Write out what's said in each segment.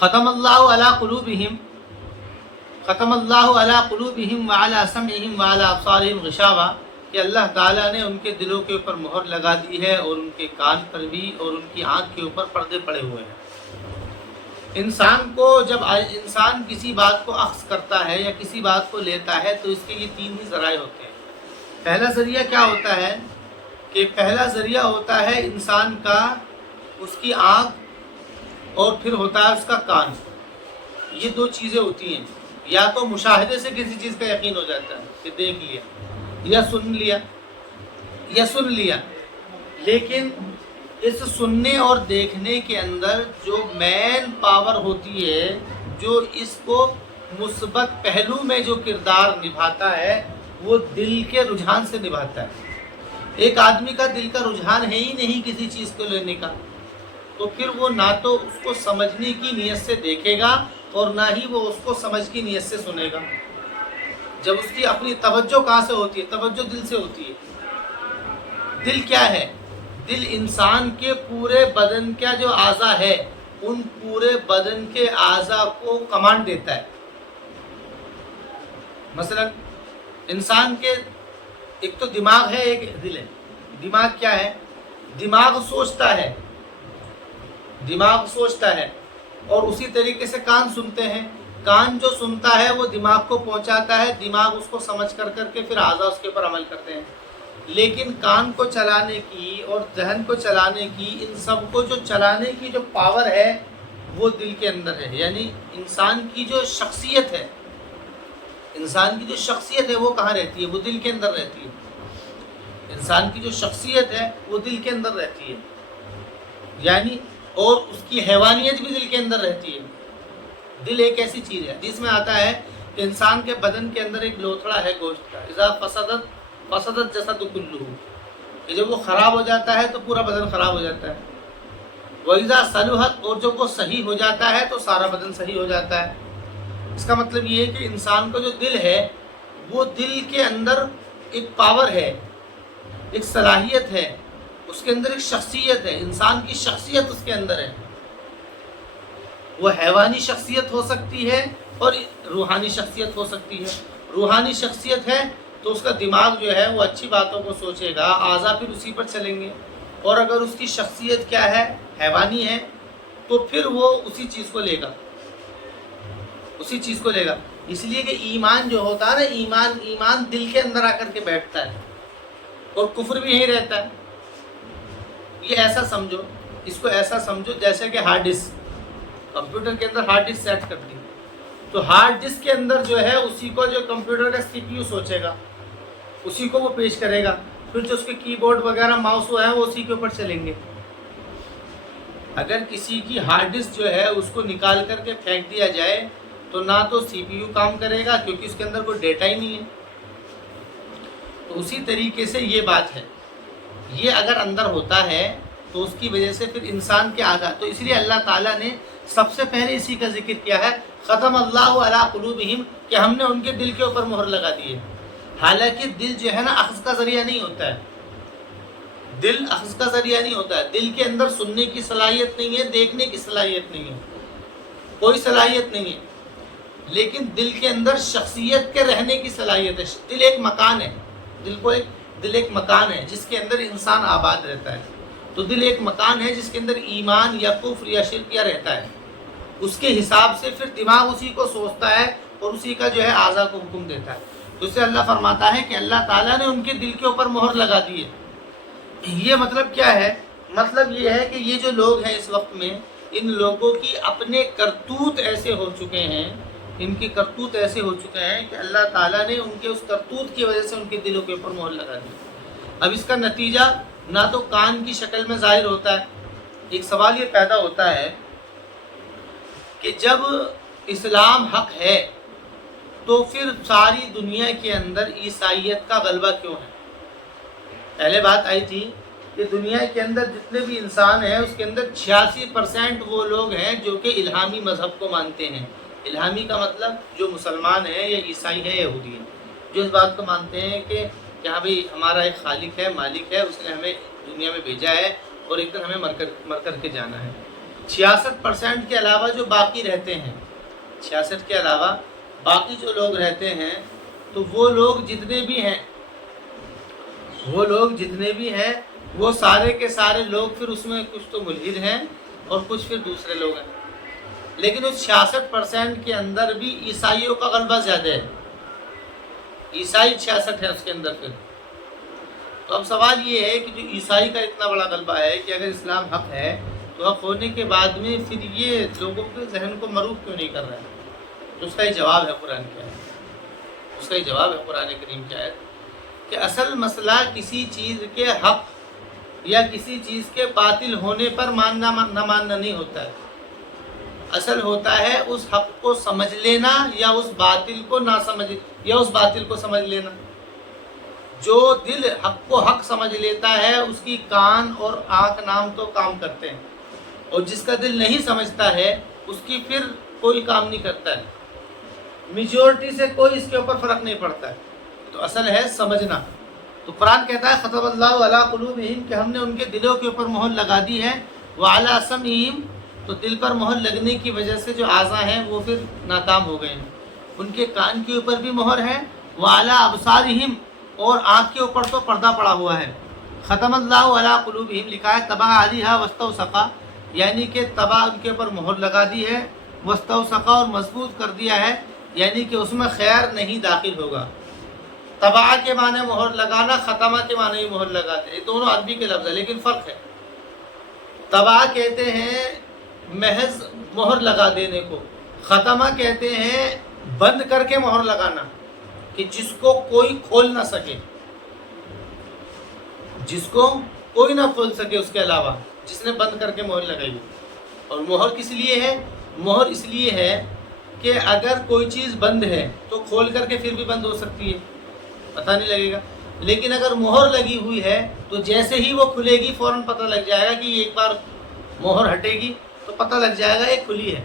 ختم اللہ علی قلوبہم ختم اللہ علی قلوبہم وعلی سمعہم وعلی ابصارہم غشاوہ، کہ اللہ تعالیٰ نے ان کے دلوں کے اوپر مہر لگا دی ہے اور ان کے کان پر بھی اور ان کی آنکھ کے اوپر پردے پڑے ہوئے ہیں۔ انسان کو جب انسان کسی بات کو اخذ کرتا ہے یا کسی بات کو لیتا ہے تو اس کے یہ تین ہی ذرائع ہوتے ہیں۔ پہلا ذریعہ کیا ہوتا ہے کہ پہلا ذریعہ ہوتا ہے انسان کا اس کی آنکھ اور پھر ہوتا ہے اس کا کان۔ یہ دو چیزیں ہوتی ہیں، یا تو مشاہدے سے کسی چیز کا یقین ہو جاتا ہے کہ دیکھ لیا یا سن لیا، لیکن اس سننے اور دیکھنے کے اندر جو مین پاور ہوتی ہے، جو اس کو مثبت پہلو میں جو کردار نبھاتا ہے وہ دل کے رجحان سے نبھاتا ہے۔ ایک آدمی کا دل کا رجحان ہے ہی نہیں کسی چیز کو لینے کا، تو پھر وہ نہ تو اس کو سمجھنے کی نیت سے دیکھے گا اور نہ ہی وہ اس کو سمجھ کی نیت سے سنے گا۔ جب اس کی اپنی توجہ کہاں سے ہوتی ہے؟ توجہ دل سے ہوتی ہے۔ دل کیا ہے؟ دل انسان کے پورے بدن کا جو اعضاء ہے ان پورے بدن کے اعضاء کو کمانڈ دیتا ہے۔ مثلا انسان کے ایک تو دماغ ہے، ایک دل ہے۔ دماغ کیا ہے؟ دماغ سوچتا ہے اور اسی طریقے سے کان سنتے ہیں۔ کان جو سنتا ہے وہ دماغ کو پہنچاتا ہے، دماغ اس کو سمجھ کر کے پھر اعضاء اس کے اوپر عمل کرتے ہیں۔ لیکن کان کو چلانے کی اور ذہن کو چلانے کی، ان سب کو جو چلانے کی جو پاور ہے وہ دل کے اندر ہے۔ یعنی انسان کی جو شخصیت ہے وہ کہاں رہتی ہے؟ وہ دل کے اندر رہتی ہے۔ انسان کی جو شخصیت ہے وہ دل کے اندر رہتی ہے، یعنی اور اس کی حیوانیت بھی دل کے اندر رہتی ہے۔ دل ایک ایسی چیز ہے جس میں آتا ہے کہ انسان کے بدن کے اندر ایک لوتھڑا ہے گوشت کا، اذا فسدت جسد کلہ، کہ جب وہ خراب ہو جاتا ہے تو پورا بدن خراب ہو جاتا ہے۔ وَإِذَا صَلُحَتْ، اور جب وہ صحیح ہو جاتا ہے تو سارا بدن صحیح ہو جاتا ہے۔ اس کا مطلب یہ ہے کہ انسان کا جو دل ہے وہ دل کے اندر ایک پاور ہے، ایک صلاحیت ہے، اس کے اندر ایک شخصیت ہے۔ انسان کی شخصیت اس کے اندر ہے، وہ حیوانی شخصیت ہو سکتی ہے اور روحانی شخصیت ہو سکتی ہے۔ روحانی شخصیت ہے تو اس کا دماغ جو ہے وہ اچھی باتوں کو سوچے گا، اعضاء پھر اسی پر چلیں گے۔ اور اگر اس کی شخصیت کیا ہے؟ حیوانی ہے، تو پھر وہ اسی چیز کو لے گا۔ اس لیے کہ ایمان جو ہوتا ہے نا، ایمان دل کے اندر آ کر کے بیٹھتا ہے اور کفر بھی یہیں رہتا ہے۔ یہ ایسا سمجھو، اس کو ایسا سمجھو جیسے کہ ہارڈ ڈسک، کمپیوٹر کے اندر ہارڈ ڈسک سیٹ کر دی، تو ہارڈ ڈسک کے اندر جو ہے اسی کو جو کمپیوٹر کا سی پی یو سوچے گا، اسی کو وہ پیش کرے گا، پھر جو اس کے کی بورڈ وغیرہ ماؤس ہے وہ اسی کے اوپر چلیں گے۔ اگر کسی کی ہارڈ ڈسک جو ہے اس کو نکال کر کے پھینک دیا جائے تو نہ تو سی پی یو کام کرے گا کیونکہ اس کے اندر کوئی ڈیٹا ہی نہیں ہے۔ تو اسی طریقے سے یہ بات ہے، یہ اگر اندر ہوتا ہے تو اس کی وجہ سے پھر انسان کے آگا، تو اس لیے اللہ تعالیٰ نے سب سے پہلے اسی کا ذکر کیا ہے، ختم اللہ علی قلوبہم، کہ ہم نے ان کے دل کے اوپر مہر لگا دی ہے۔ حالانکہ دل جو ہے نا اخذ کا ذریعہ نہیں ہوتا ہے، دل اخذ کا ذریعہ نہیں ہوتا ہے۔ دل کے اندر سننے کی صلاحیت نہیں ہے، دیکھنے کی صلاحیت نہیں ہے، کوئی صلاحیت نہیں ہے، لیکن دل کے اندر شخصیت کے رہنے کی صلاحیت ہے۔ دل ایک مکان ہے، دل ایک مکان ہے جس کے اندر انسان آباد رہتا ہے۔ تو دل ایک مکان ہے جس کے اندر ایمان یا کفر یا شرک یا رہتا ہے، اس کے حساب سے پھر دماغ اسی کو سوچتا ہے اور اسی کا جو ہے اعضاء کو حکم دیتا ہے۔ تو اس سے اللہ فرماتا ہے کہ اللہ تعالیٰ نے ان کے دل کے اوپر مہر لگا دی ہے۔ یہ مطلب کیا ہے؟ مطلب یہ ہے کہ یہ جو لوگ ہیں اس وقت میں، ان لوگوں کی اپنے کرتوت ایسے ہو چکے ہیں، ان کی کرتوت ایسے ہو چکے ہیں کہ اللہ تعالیٰ نے ان کے اس کرتوت کی وجہ سے ان کے دلوں کے اوپر مہر لگا دی۔ اب اس کا نتیجہ نہ تو کان کی شکل میں ظاہر ہوتا ہے۔ ایک سوال یہ پیدا ہوتا ہے کہ جب اسلام حق ہے تو پھر ساری دنیا کے اندر عیسائیت کا غلبہ کیوں ہے؟ پہلے بات آئی تھی کہ دنیا کے اندر جتنے بھی انسان ہیں اس کے اندر 86% وہ لوگ ہیں جو کہ الہامی مذہب کو مانتے ہیں۔ الہامی کا مطلب جو مسلمان ہیں یا عیسائی ہے، یہودی ہیں، جو اس بات کو مانتے ہیں کہ ہاں بھئی ہمارا ایک خالق ہے، مالک ہے، اس نے ہمیں دنیا میں بھیجا ہے اور ایک دن ہمیں مر کر کے جانا ہے۔ 66% کے علاوہ جو باقی رہتے ہیں، 66 کے علاوہ باقی جو لوگ رہتے ہیں، تو وہ لوگ جتنے بھی ہیں وہ سارے کے سارے لوگ پھر اس میں کچھ تو ملحد ہیں اور کچھ پھر دوسرے لوگ ہیں. لیکن اس 66% کے اندر بھی عیسائیوں کا غلبہ زیادہ ہے. عیسائی 66 ہے اس کے اندر. پھر تو اب سوال یہ ہے کہ جو عیسائی کا اتنا بڑا غلبہ ہے کہ اگر اسلام حق ہے تو حق ہونے کے بعد میں پھر یہ لوگوں کے ذہن کو مروب کیوں نہیں کر رہا ہے؟ تو اس کا یہ جواب ہے قرآن کی آیت. اس کا یہ جواب ہے قرآن کریم کی آیت کہ اصل مسئلہ کسی چیز کے حق یا کسی چیز کے باطل ہونے پر ماننا نہ ماننا نہیں ہوتا ہے. اصل ہوتا ہے اس حق کو سمجھ لینا یا اس باطل کو نہ سمجھ یا اس باطل کو سمجھ لینا. جو دل حق کو حق سمجھ لیتا ہے اس کی کان اور آنکھ نام تو کام کرتے ہیں، اور جس کا دل نہیں سمجھتا ہے اس کی پھر کوئی کام نہیں کرتا ہے. میجورٹی سے کوئی اس کے اوپر فرق نہیں پڑتا ہے. تو اصل ہے سمجھنا. تو قرآن کہتا ہے ختم اللہ علی قلوبہم کہ ہم نے ان کے دلوں کے اوپر مہر لگا دی ہے، وعلی سمعہم تو دل پر مہر لگنے کی وجہ سے جو اعضاء ہیں وہ پھر ناکام ہو گئے ہیں. ان کے کان کے اوپر بھی مہر ہے، وعلی ابصارہم اور آنکھ کے اوپر تو پردہ پڑا ہوا ہے. ختم اللہ علی قلوبہم لکھا ہے طبع علیہا واستوثقا، یعنی کہ طبع ان کے اوپر مہر لگا دی ہے، واستوثقا اور مضبوط کر دیا ہے، یعنی کہ اس میں خیر نہیں داخل ہوگا. طبع کے معنی مہر لگانا، ختمہ کے معنی مہر لگاتے ہیں. یہ دونوں عربی کے لفظ ہیں لیکن فرق ہے. طبع کہتے ہیں محض مہر لگا دینے کو، ختمہ کہتے ہیں بند کر کے مہر لگانا کہ جس کو کوئی کھول نہ سکے، جس کو کوئی نہ کھول سکے اس کے علاوہ، جس نے بند کر کے مہر لگائی. اور مہر کس لیے ہے؟ مہر اس لیے ہے کہ اگر کوئی چیز بند ہے تو کھول کر کے پھر بھی بند ہو سکتی ہے، پتہ نہیں لگے گا. لیکن اگر مہر لگی ہوئی ہے تو جیسے ہی وہ کھلے گی فوراً پتہ لگ جائے گا کہ ایک بار مہر ہٹے گی تو پتہ لگ جائے گا یہ کھلی ہے.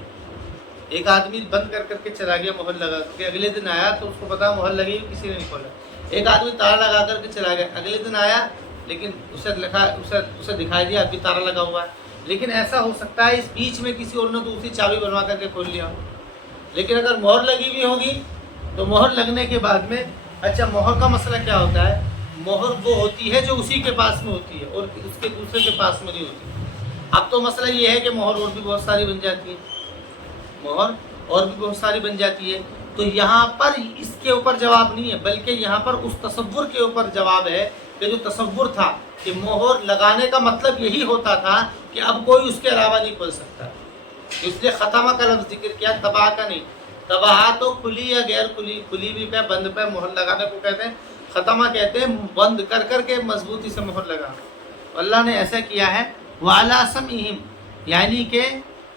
ایک آدمی بند کر کے چلا گیا مہر لگا کے، اگلے دن آیا تو اس کو پتا مہر لگی کسی نے نہیں کھولا. ایک آدمی تالا لگا کر کے چلا گیا، اگلے دن آیا لیکن اسے دکھائی دیا ابھی تالا لگا ہوا ہے. لیکن ایسا ہو سکتا ہے اس بیچ میں کسی اور نے دوسری چابی بنوا کر کے کھول لیا. لیکن اگر مہر لگی ہوئی ہوگی تو مہر لگنے کے بعد میں، اچھا مہر کا مسئلہ کیا ہوتا ہے؟ مہر وہ ہوتی ہے جو اسی کے پاس میں ہوتی ہے اور اس کے دوسرے کے پاس میں نہیں ہوتی. اب تو مسئلہ یہ ہے کہ مہر اور بھی بہت ساری بن جاتی ہے، مہر اور بھی بہت ساری بن جاتی ہے. تو یہاں پر اس کے اوپر جواب نہیں ہے، بلکہ یہاں پر اس تصور کے اوپر جواب ہے کہ جو تصور تھا کہ مہر لگانے کا مطلب یہی ہوتا تھا کہ اب کوئی اس کے علاوہ نہیں کھول سکتا. اس لیے ختمہ کا لفظ ذکر کیا، طبع کا نہیں. طبع تو کھلی یا غیر کھلی، کھلی بھی پہ بند پہ مہر لگانے کو کہتے ہیں. ختمہ کہتے ہیں بند کر کے مضبوطی سے مہر لگانا. اللہ نے ایسا کیا ہے. وعلی سمعہم یعنی کہ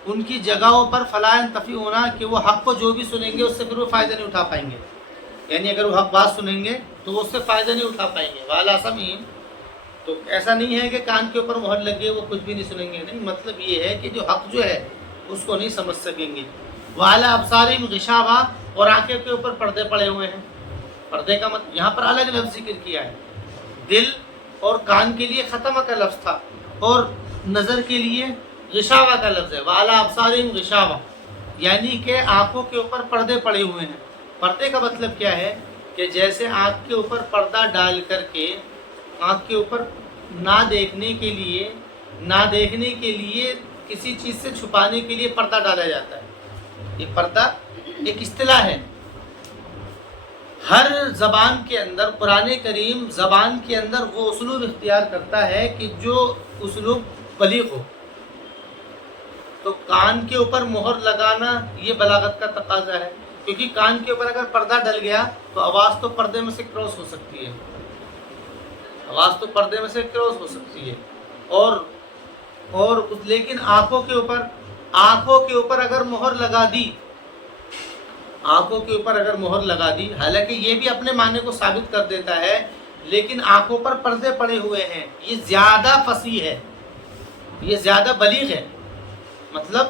ان کی جگہوں پر فلا ينتفعون کہ وہ حق کو جو بھی سنیں گے اس سے پھر وہ فائدہ نہیں اٹھا پائیں گے. یعنی اگر وہ حق بات سنیں گے تو وہ اس سے فائدہ نہیں اٹھا پائیں گے. وعلی سمعہم تو ایسا نہیں ہے کہ کان کے اوپر مہر لگ گئی وہ کچھ بھی نہیں سنیں گے، نہیں. مطلب یہ ہے کہ جو حق جو ہے اس کو نہیں سمجھ سکیں گے. وعلی ابصارہم غشاوہ اور آنکھوں کے اوپر پردے پڑے ہوئے ہیں. پردے کا مطلب یہاں پر الگ لفظ ذکر کیا ہے. دل اور کان کے لیے ختمہ کا لفظ تھا اور نظر کے لیے غشاوہ کا لفظ ہے. وعلی ابصارہم غشاوہ یعنی کہ آنکھوں کے اوپر پردے پڑے ہوئے ہیں. پردے کا مطلب کیا ہے کہ جیسے آنکھ کے اوپر پردہ ڈال کر کے آنکھ کے اوپر نہ دیکھنے کے لیے کسی چیز سے چھپانے کے لیے پردہ ڈالا جاتا ہے. یہ پردہ ایک اصطلاح ہے. ہر زبان کے اندر قرآن کریم زبان کے اندر وہ اسلوب اختیار کرتا ہے کہ جو اسلوب بلیغ ہو. تو کان کے اوپر مہر لگانا یہ بلاغت کا تقاضا ہے، کیونکہ کان کے اوپر اگر پردہ ڈل گیا تو آواز تو پردے میں سے کراس ہو سکتی ہے، آواز تو پردے میں سے کراس ہو سکتی ہے. اور لیکن آنکھوں کے اوپر اگر مہر لگا دی، آنکھوں کے اوپر اگر مہر لگا دی، حالانکہ یہ بھی اپنے معنی کو ثابت کر دیتا ہے، لیکن آنکھوں پر پردے پڑے ہوئے ہیں یہ زیادہ فصیح ہے، یہ زیادہ بلیغ ہے. مطلب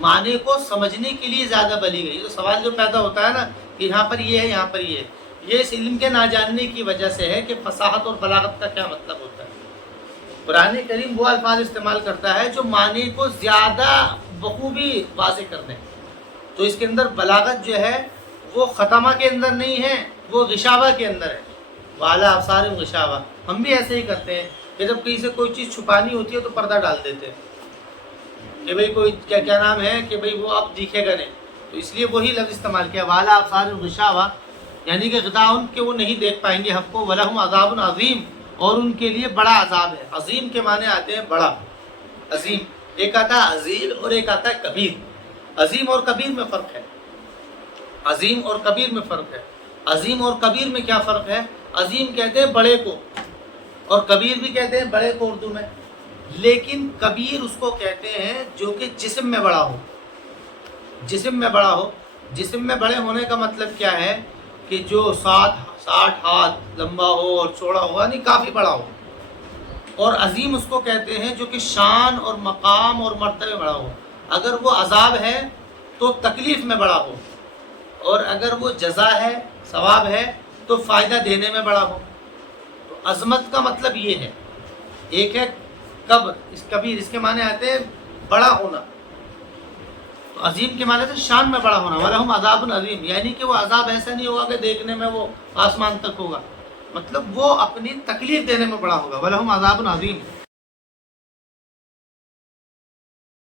معنی کو سمجھنے کے لیے زیادہ بلیغ ہے. یہ جو سوال جو پیدا ہوتا ہے نا کہ یہاں پر یہ ہے یہاں پر یہ ہے، یہ اس علم کے نہ جاننے کی وجہ سے ہے کہ فصاحت اور بلاغت کا کیا مطلب ہوتا ہے. قرآن کریم وہ الفاظ استعمال کرتا ہے جو معنی کو زیادہ بخوبی واضح کر دیں. تو اس کے اندر بلاغت جو ہے وہ ختمہ کے اندر نہیں ہے، وہ غشاوہ کے اندر ہے. وعلی ابصارہم غشاوہ. ہم بھی ایسے ہی کرتے ہیں کہ جب کہیں سے کوئی چیز چھپانی ہوتی ہے تو پردہ ڈال دیتے ہیں کہ بھئی کوئی کیا نام ہے کہ بھئی وہ اب دکھے گا نہیں، تو اس لیے وہی لفظ استعمال کیا وعلی ابصارہم غشاوہ، یعنی کہ غطاء کہ وہ نہیں دیکھ پائیں گے حق کو. وَلَهُمْ عَذَابٌ عَظِيمٌ، اور ان کے لیے بڑا عذاب ہے. عظیم کے معنی آتے ہیں بڑا. عظیم ایک آتا ہے عظیم اور ایک آتا ہے کبیر. عظیم اور کبیر میں فرق ہے. عظیم اور کبیر میں فرق ہے. عظیم اور کبیر میں کیا فرق ہے؟ عظیم کہتے ہیں بڑے کو، اور کبیر بھی کہتے ہیں بڑے کو اردو میں. لیکن کبیر اس کو کہتے ہیں جو کہ جسم میں بڑا ہو. جسم میں بڑا ہو. جسم میں بڑے ہونے کا مطلب کیا ہے کہ جو 60 ہاتھ لمبا ہو اور چوڑا ہو، یعنی کافی بڑا ہو. اور عظیم اس کو کہتے ہیں جو کہ شان اور مقام اور مرتبے بڑا ہو. اگر وہ عذاب ہے تو تکلیف میں بڑا ہو، اور اگر وہ جزا ہے، ثواب ہے، تو فائدہ دینے میں بڑا ہو. تو عظمت کا مطلب یہ ہے. ایک ہے کبیر، اس کے معنی آتے ہیں بڑا ہونا. تو عظیم کے معنی سے شان میں بڑا ہونا. وَلَهُمْ عَذَابٌ عَظِيمٌ، یعنی کہ وہ عذاب ایسا نہیں ہوگا کہ دیکھنے میں وہ آسمان تک ہوگا، مطلب وہ اپنی تکلیف دینے میں بڑا ہوگا. وَلَهُمْ عَذَابٌ عَظِيمٌ.